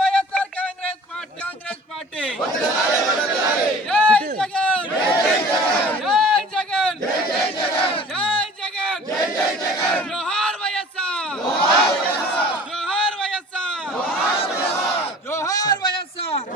YSR Congress party జై జగన్ జై జగన్ జై జగన్ జోహార్ వైఎస్ఆర్ జోహార్ వైఎస్ఆర్ జోహార్ వైఎస్ఆర్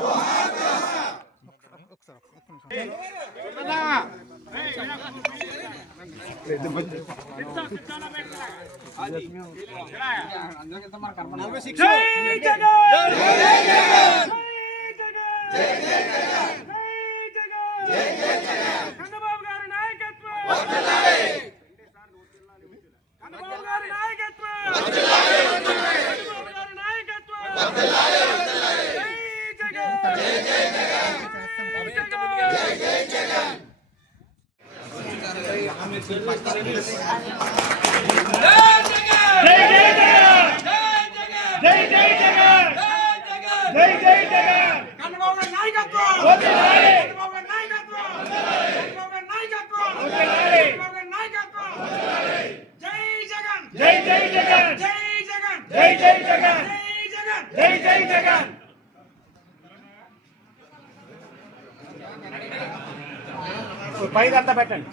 పైదంతా పెట్టండి.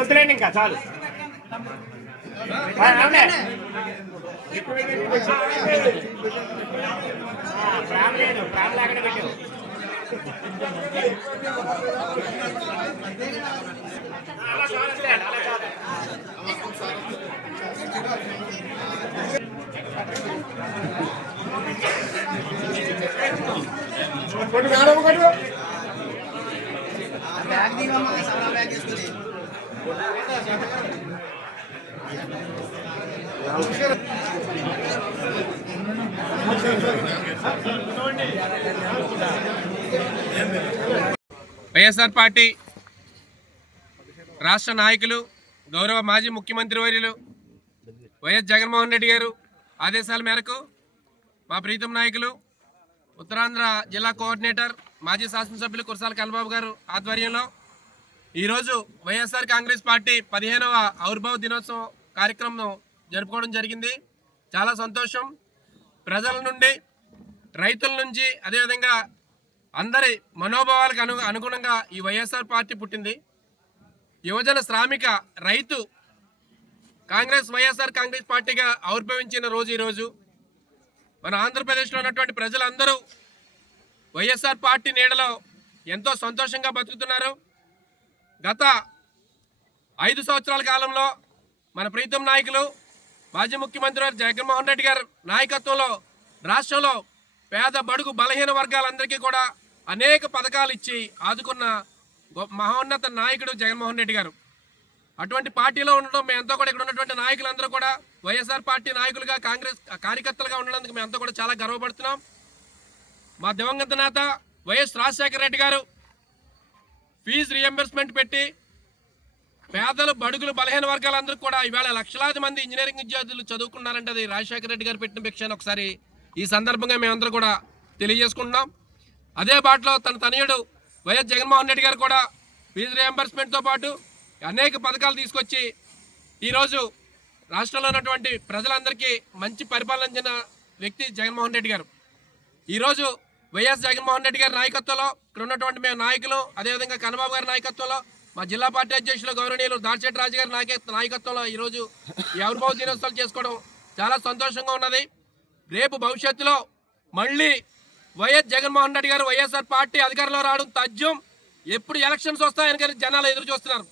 వదిలేండి ఇంకా చాలు. ప్రాణం లేదు, ప్రాణం లాగానే పెట్టావు. అలా చాలండి, అలా చాలు. వైఎస్ఆర్ పార్టీ రాష్ట్ర నాయకులు గౌరవ మాజీ ముఖ్యమంత్రి వర్యులు వైఎస్ జగన్మోహన్ రెడ్డి గారు ఆదేశాల మేరకు మా ప్రీతం నాయకులు ఉత్తరాంధ్ర జిల్లా కోఆర్డినేటర్ మాజీ శాసనసభ్యులు కురసాల కన్నబాబు గారు ఆధ్వర్యంలో ఈరోజు వైఎస్ఆర్ కాంగ్రెస్ పార్టీ 15వ ఆవిర్భావ దినోత్సవం కార్యక్రమం జరుపుకోవడం జరిగింది. చాలా సంతోషం. ప్రజల నుండి, రైతుల నుంచి, అదేవిధంగా అందరి మనోభావాలకు అనుగుణంగా ఈ వైఎస్ఆర్ పార్టీ పుట్టింది. యువజన శ్రామిక రైతు వైఎస్ఆర్ కాంగ్రెస్ పార్టీగా ఆవిర్భవించిన రోజు ఈరోజు. మన ఆంధ్రప్రదేశ్లో ఉన్నటువంటి ప్రజలందరూ వైఎస్ఆర్ పార్టీ నీడలో ఎంతో సంతోషంగా బతుకుతున్నారు. గత 5 సంవత్సరాల కాలంలో మన ప్రీతం నాయకులు మాజీ ముఖ్యమంత్రి జగన్మోహన్ రెడ్డి గారి నాయకత్వంలో రాష్ట్రంలో పేద బడుగు బలహీన వర్గాలందరికీ కూడా అనేక పథకాలు ఇచ్చి ఆదుకున్న మహోన్నత నాయకుడు జగన్మోహన్ రెడ్డి గారు. అటువంటి పార్టీలో ఉండడం మేమంతా కూడా ఇక్కడ ఉన్నటువంటి నాయకులందరూ కూడా వైఎస్ఆర్ పార్టీ నాయకులుగా, కాంగ్రెస్ కార్యకర్తలుగా ఉండడానికి మేమంతా కూడా చాలా గర్వపడుతున్నాం. మా దివంగత నేత వైఎస్ రాజశేఖర రెడ్డి గారు ఫీజు రియంబర్స్మెంట్ పెట్టి పేదలు, బడుగులు, బలహీన వర్గాలందరూ కూడా ఇవాళ లక్షలాది మంది ఇంజనీరింగ్ విద్యార్థులు చదువుకున్నారంటే అది రాజశేఖర రెడ్డి గారు పెట్టిన భిక్షను ఒకసారి ఈ సందర్భంగా మేమందరూ కూడా తెలియజేసుకుంటున్నాం. అదే బాటలో తన తనయుడు వైఎస్ జగన్మోహన్ రెడ్డి గారు కూడా ఫీజు రియంబర్స్మెంట్తో పాటు అనేక పథకాలు తీసుకొచ్చి ఈరోజు రాష్ట్రంలో ఉన్నటువంటి ప్రజలందరికీ మంచి పరిపాలన వ్యక్తి జగన్మోహన్ రెడ్డి గారు. ఈరోజు వైఎస్ జగన్మోహన్ రెడ్డి గారి నాయకత్వంలో ఇక్కడ ఉన్నటువంటి మేము నాయకులు, అదేవిధంగా కన్నబాబు గారి నాయకత్వంలో, మా జిల్లా పార్టీ అధ్యక్షులు గౌరవనీయులు దాడిశెట్టి రాజు గారి నాయకత్వంలో ఈరోజు ఈ ఆవిర్భావ దినోత్సవాలు చేసుకోవడం చాలా సంతోషంగా ఉన్నది. రేపు భవిష్యత్తులో మళ్ళీ వైఎస్ జగన్మోహన్ రెడ్డి గారు వైఎస్ఆర్ పార్టీ అధికారంలో రావడం తథ్యం. ఎప్పుడు ఎలక్షన్స్ వస్తాయని కానీ జనాలు ఎదురు చూస్తున్నారు.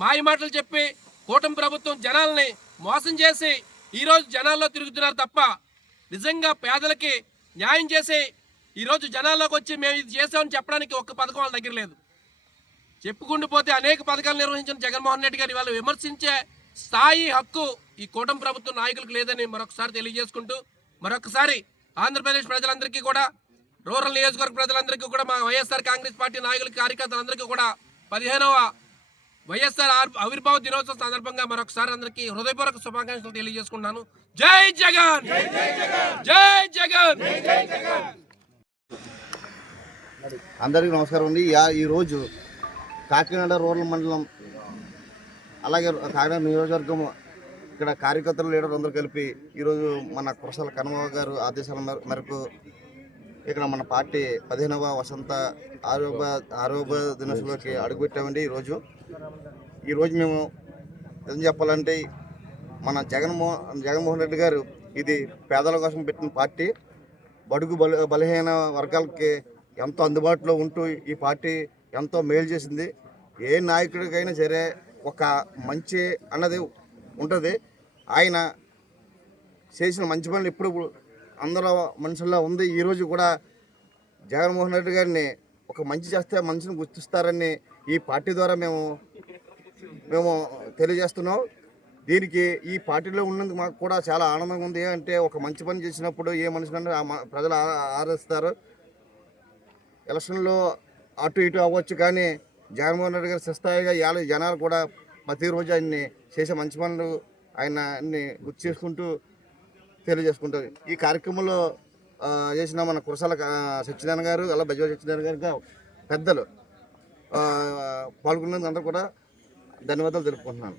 మాయ మాటలు చెప్పి కూటమి ప్రభుత్వం జనాల్ని మోసం చేసి ఈరోజు జనాల్లో తిరుగుతున్నారు తప్ప నిజంగా పేదలకి న్యాయం చేసి ఈరోజు జనాల్లోకి వచ్చి మేము ఇది చేసామని చెప్పడానికి ఒక్క పథకం వాళ్ళ దగ్గర లేదు. చెప్పుకుంటూ పోతే అనేక పథకాలు నిర్వహించిన జగన్మోహన్ రెడ్డి గారు వాళ్ళు విమర్శించే స్థాయి హక్కు ఈ కూటమి ప్రభుత్వం నాయకులకు లేదని మరొకసారి తెలియజేసుకుంటూ, మరొకసారి ఆంధ్రప్రదేశ్ ప్రజలందరికీ కూడా, రూరల్ నియోజకవర్గ ప్రజలందరికీ కూడా, మా వైఎస్ఆర్ కాంగ్రెస్ పార్టీ నాయకులకి, కార్యకర్తలందరికీ కూడా 15వ వైఎస్ఆర్ ఆవిర్భావ దినోత్సవం సందర్భంగా మరొకసారి అందరికీ హృదయపూర్వక శుభాకాంక్షలు తెలియజేసుకుంటున్నాను. జై జగన్, జై జగన్. అందరికీ నమస్కారం అండి. ఈరోజు కాకినాడ రూరల్ మండలం అలాగే కాకినాడ నియోజకవర్గం ఇక్కడ కార్యకర్తలు లీడర్ అందరూ కలిపి ఈరోజు మన కురసాల కన్నబాబు గారు ఆదేశాల మేరకు ఇక్కడ మన పార్టీ 15వ వసంత ఆరోగ్య దినోత్సవంలోకి అడుగుపెట్టామండి. ఈరోజు మేము ఏం చెప్పాలంటే మన జగన్మోహన్ రెడ్డి గారు ఇది పేదల కోసం పెట్టిన పార్టీ. బడుగు బలహీన వర్గాలకి ఎంతో అందుబాటులో ఉంటూ ఈ పార్టీ ఎంతో మేలు చేసింది. ఏ నాయకుడికైనా సరే ఒక మంచి అన్నది ఉంటుంది. ఆయన చేసిన మంచి పనులు ఇప్పుడు అందరూ మనుషుల్లో ఉంది. ఈరోజు కూడా జగన్మోహన్ రెడ్డి గారిని ఒక మంచి చేస్తే మనిషిని గుర్తిస్తారని ఈ పార్టీ ద్వారా మేము తెలియజేస్తున్నాం. దీనికి ఈ పార్టీలో ఉన్నందుకు మాకు కూడా చాలా ఆనందంగా ఉంది. అంటే ఒక మంచి పని చేసినప్పుడు ఏ మనిషినైనా ప్రజలు ఆదరిస్తారు. ఎలక్షన్లో అటు ఇటు అవ్వచ్చు, కానీ జగన్మోహన్ రెడ్డి గారు స్థాయిగా జనాలు కూడా ప్రతిరోజు ఆయన్ని చేసే మంచి పనులు ఆయన్ని గుర్తు చేసుకుంటూ తెలియజేసుకుంటారు. ఈ కార్యక్రమంలో చేసిన మన కురసాల సత్యనారాయణ గారు, అలా బజవాజ సత్యనారాయణ గారు పెద్దలు పాల్గొన్నందుకు అందరూ కూడా ధన్యవాదాలు తెలుపుకుంటున్నాను.